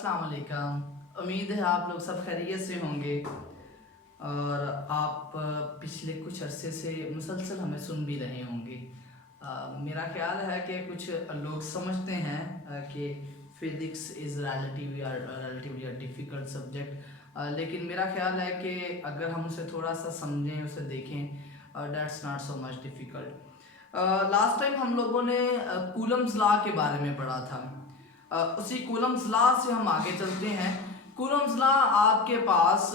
अस्सलाम वालेकुम। उम्मीद है आप लोग सब खैरियत से होंगे और आप पिछले कुछ अरसे से मुसलसल हमें सुन भी रहे होंगे। मेरा ख्याल है कि कुछ लोग समझते हैं कि physics is relatively difficult subject, लेकिन मेरा ख्याल है कि अगर हम उसे थोड़ा सा समझें, उसे देखें, that's not so much difficult. Last time हम लोगों ने कूलम्स लॉ के बारे में पढ़ा था। उसी कूलम्स लॉ से हम आगे चलते हैं। कूलम्स लॉ आपके पास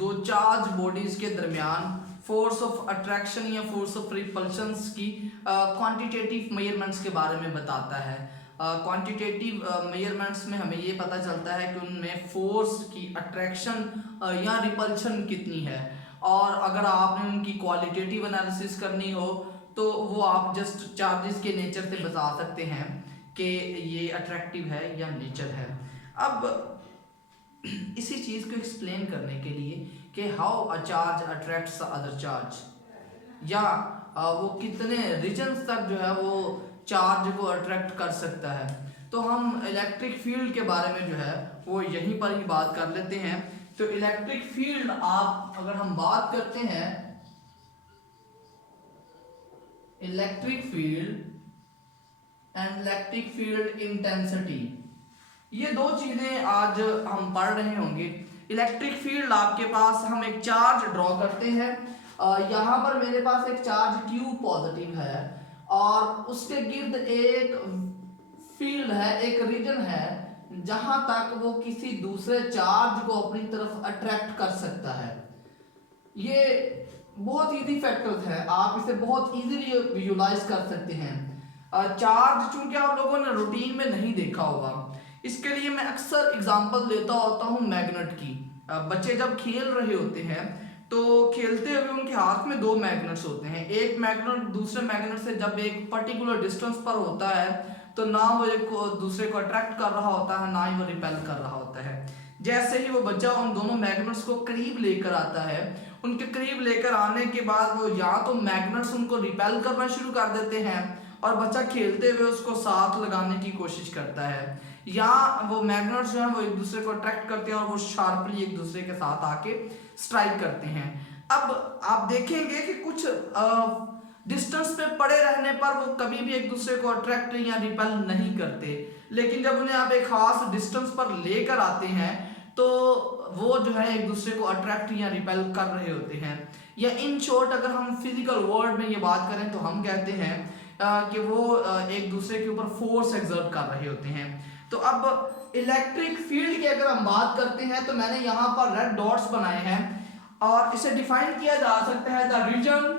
दो चार्ज बॉडीज के दरमियान फोर्स ऑफ अट्रैक्शन या फोर्स ऑफ रिपल्शंस की क्वांटिटेटिव मेजरमेंट्स के बारे में बताता है। क्वांटिटेटिव मेजरमेंट्स में हमें ये पता चलता है कि उनमें फोर्स की अट्रैक्शन या रिपल्शन कितनी है, और अगर आपने उनकी क्वालिटेटिव एनालिसिस करनी हो तो वो आप जस्ट चार्जेस के नेचर से बता सकते हैं कि ये अट्रैक्टिव है या नेचर है। अब इसी चीज़ को एक्सप्लेन करने के लिए कि how a charge attracts other charge, या वो कितने रीजन्स तक जो है वो चार्ज को अट्रैक्ट कर सकता है, तो हम इलेक्ट्रिक फील्ड के बारे में जो है वो यहीं पर ही बात कर लेते हैं। तो इलेक्ट्रिक फील्ड आप अगर हम बात करते हैं, electric field and electric field intensity, ये दो चीजें आज हम पढ़ रहे होंगे। इलेक्ट्रिक फील्ड आपके पास हम एक चार्ज ड्रॉ करते हैं। यहाँ पर मेरे पास एक चार्ज Q पॉजिटिव है और उसके गिर्द एक फील्ड है, एक रीजन है जहां तक वो किसी दूसरे चार्ज को अपनी तरफ अट्रैक्ट कर सकता है। ये बहुत इजी फैक्टर्स है, आप इसे बहुत इजीली विजुलाइज कर सकते हैं। चार्ज चूंकि आप लोगों ने रूटीन में नहीं देखा होगा, इसके लिए मैं अक्सर एग्जांपल देता होता हूँ मैग्नेट की। बच्चे जब खेल रहे होते हैं तो खेलते हुए उनके हाथ में दो मैग्नेट्स होते हैं। एक मैग्नेट दूसरे मैग्नेट से जब एक पर्टिकुलर डिस्टेंस पर होता है तो ना वो एक दूसरे को अट्रैक्ट कर रहा होता है, ना ही वो रिपेल कर रहा होता है। जैसे ही वो बच्चा उन दोनों मैग्नेट्स को करीब लेकर आता है, उनके करीब लेकर आने के बाद वो या तो मैग्नेट्स उनको रिपेल करना शुरू कर देते हैं और बच्चा खेलते हुए उसको साथ लगाने की कोशिश करता है, या वो मैग्नेट्स जो है वो एक दूसरे को अट्रैक्ट करते हैं और वो शार्पली एक दूसरे के साथ आके स्ट्राइक करते हैं। अब आप देखेंगे कि कुछ डिस्टेंस पे पड़े रहने पर वो कभी भी एक दूसरे को अट्रैक्ट या रिपेल नहीं करते, लेकिन जब उन्हें आप एक खास डिस्टेंस पर लेकर आते हैं तो वो जो है एक दूसरे को अट्रैक्ट या रिपेल कर रहे होते हैं। या इन शॉर्ट अगर हम फिजिकल वर्ड में ये बात करें तो हम कहते हैं कि वो एक दूसरे के ऊपर फोर्स एक्सर्ट कर रहे होते हैं। तो अब इलेक्ट्रिक फील्ड की अगर हम बात करते हैं तो मैंने यहाँ पर रेड डॉट्स बनाए हैं और इसे डिफाइन किया जा सकता है the region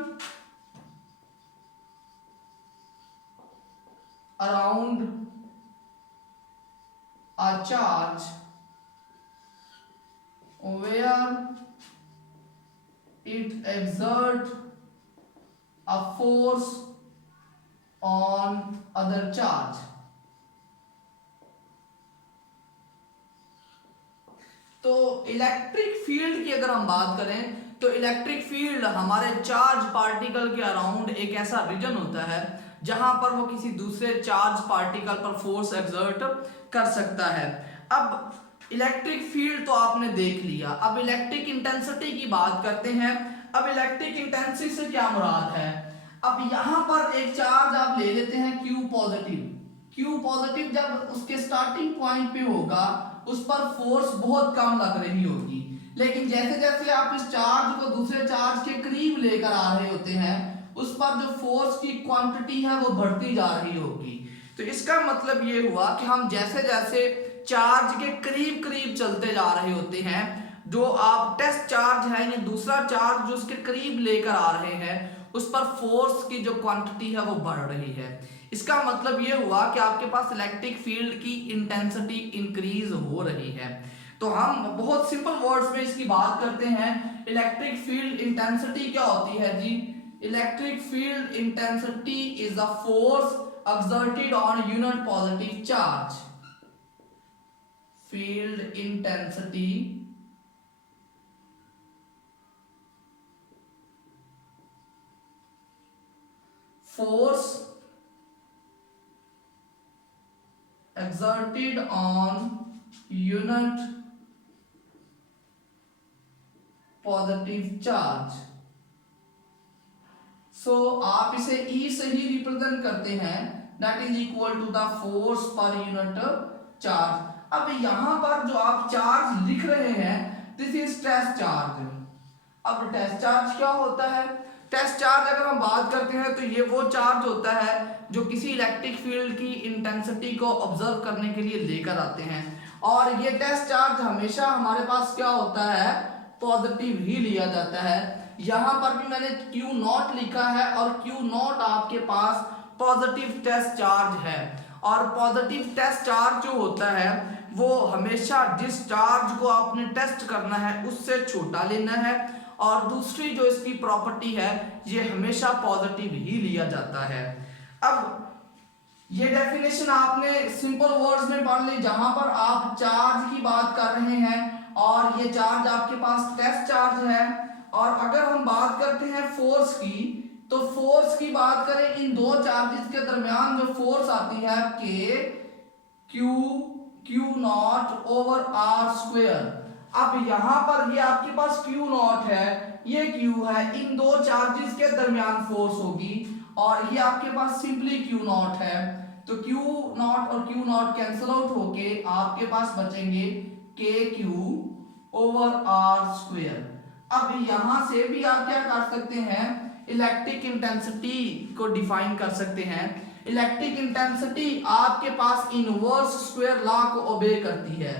around a charge where it exerts a force on other charge। तो इलेक्ट्रिक फील्ड की अगर हम बात करें तो इलेक्ट्रिक फील्ड हमारे चार्ज पार्टिकल के अराउंड एक ऐसा रीजन होता है जहां पर वो किसी दूसरे चार्ज पार्टिकल पर फोर्स एक्सर्ट कर सकता है। अब इलेक्ट्रिक फील्ड तो आपने देख लिया, अब इलेक्ट्रिक इंटेंसिटी की बात करते हैं। अब इलेक्ट्रिक इंटेंसिटी से क्या मुराद है? अब यहां पर एक चार्ज आप ले लेते हैं Q पॉजिटिव। Q पॉजिटिव जब उसके स्टार्टिंग पॉइंट पे होगा उस पर फोर्स बहुत कम लग रही होगी, लेकिन जैसे जैसे आप इस चार्ज को दूसरे चार्ज के करीब लेकर आ रहे होते हैं उस पर जो फोर्स की क्वांटिटी है वो बढ़ती जा रही होगी। तो इसका मतलब ये हुआ कि हम जैसे जैसे चार्ज के करीब करीब चलते जा रहे होते हैं, जो आप टेस्ट चार्ज है या दूसरा चार्ज जो उसके करीब लेकर आ रहे हैं उस पर फोर्स की जो क्वांटिटी है वो बढ़ रही है। इसका मतलब ये हुआ कि आपके पास इलेक्ट्रिक फील्ड की इंटेंसिटी इंक्रीज हो रही है। तो हम बहुत सिंपल वर्ड्स में इसकी बात करते हैं, इलेक्ट्रिक फील्ड इंटेंसिटी क्या होती है जी? Electric field intensity is a force exerted on unit positive charge। field intensity force exerted on unit positive charge. So आप इसे E से ही रिप्रेजेंट करते हैं, that is equal to the force per unit charge. अब यहां पर जो आप चार्ज लिख रहे हैं, दिस इज टेस्ट चार्ज। अब टेस्ट चार्ज क्या होता है? टेस्ट चार्ज अगर हम बात करते हैं तो ये वो चार्ज होता है जो किसी इलेक्ट्रिक फील्ड की इंटेंसिटी को ऑब्जर्व करने के लिए लेकर आते हैं, और ये टेस्ट चार्ज हमेशा हमारे पास क्या होता है? पॉजिटिव ही लिया जाता है। यहां पर भी मैंने Q नॉट लिखा है, और Q नॉट आपके पास पॉजिटिव टेस्ट चार्ज है। और पॉजिटिव टेस्ट चार्ज जो होता है वो हमेशा जिस चार्ज को आपने टेस्ट करना है उससे छोटा लेना है, और दूसरी जो इसकी प्रॉपर्टी है ये हमेशा पॉजिटिव ही लिया जाता है। अब ये डेफिनेशन आपने सिंपल वर्ड्स में पढ़ ली, जहां पर आप चार्ज की बात कर रहे हैं और ये चार्ज आपके पास टेस्ट चार्ज है। और अगर हम बात करते हैं फोर्स की, तो फोर्स की बात करें, इन दो चार्जेस के दरमियान जो फोर्स आती है Q not over R square. अब यहां पर ये आपके पास Q नॉट है, ये Q है, इन दो चार्जेस के दरमियान फोर्स होगी, और ये आपके पास सिंपली Q नॉट है। तो Q नॉट और Q नॉट कैंसिल आउट होके आपके पास बचेंगे KQ ओवर R स्क्वायर। अब यहां से भी आप क्या कर सकते हैं? इलेक्ट्रिक इंटेंसिटी को डिफाइन कर सकते हैं। इलेक्ट्रिक इंटेंसिटी आपके पास इनवर्स स्क्वायर लॉ को ओबे करती है।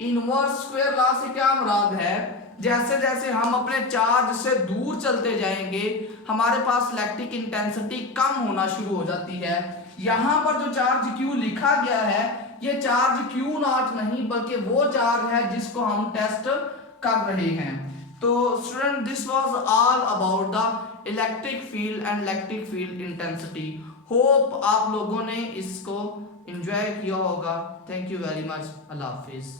इनवर्स स्क्वायर लॉ से क्या मुराद है? जैसे जैसे हम अपने चार्ज से दूर चलते जाएंगे हमारे पास इलेक्ट्रिक इंटेंसिटी कम होना शुरू हो जाती है। यहां पर जो चार्ज Q लिखा गया है, ये चार्ज Q नॉट नहीं बल्कि वो चार्ज है जिसको हम टेस्ट कर रहे हैं। तो student, this was all about the electric field and electric field intensity. Hope आप लोगों ने इसको एंजॉय किया होगा। Thank you very much. Allah Hafiz.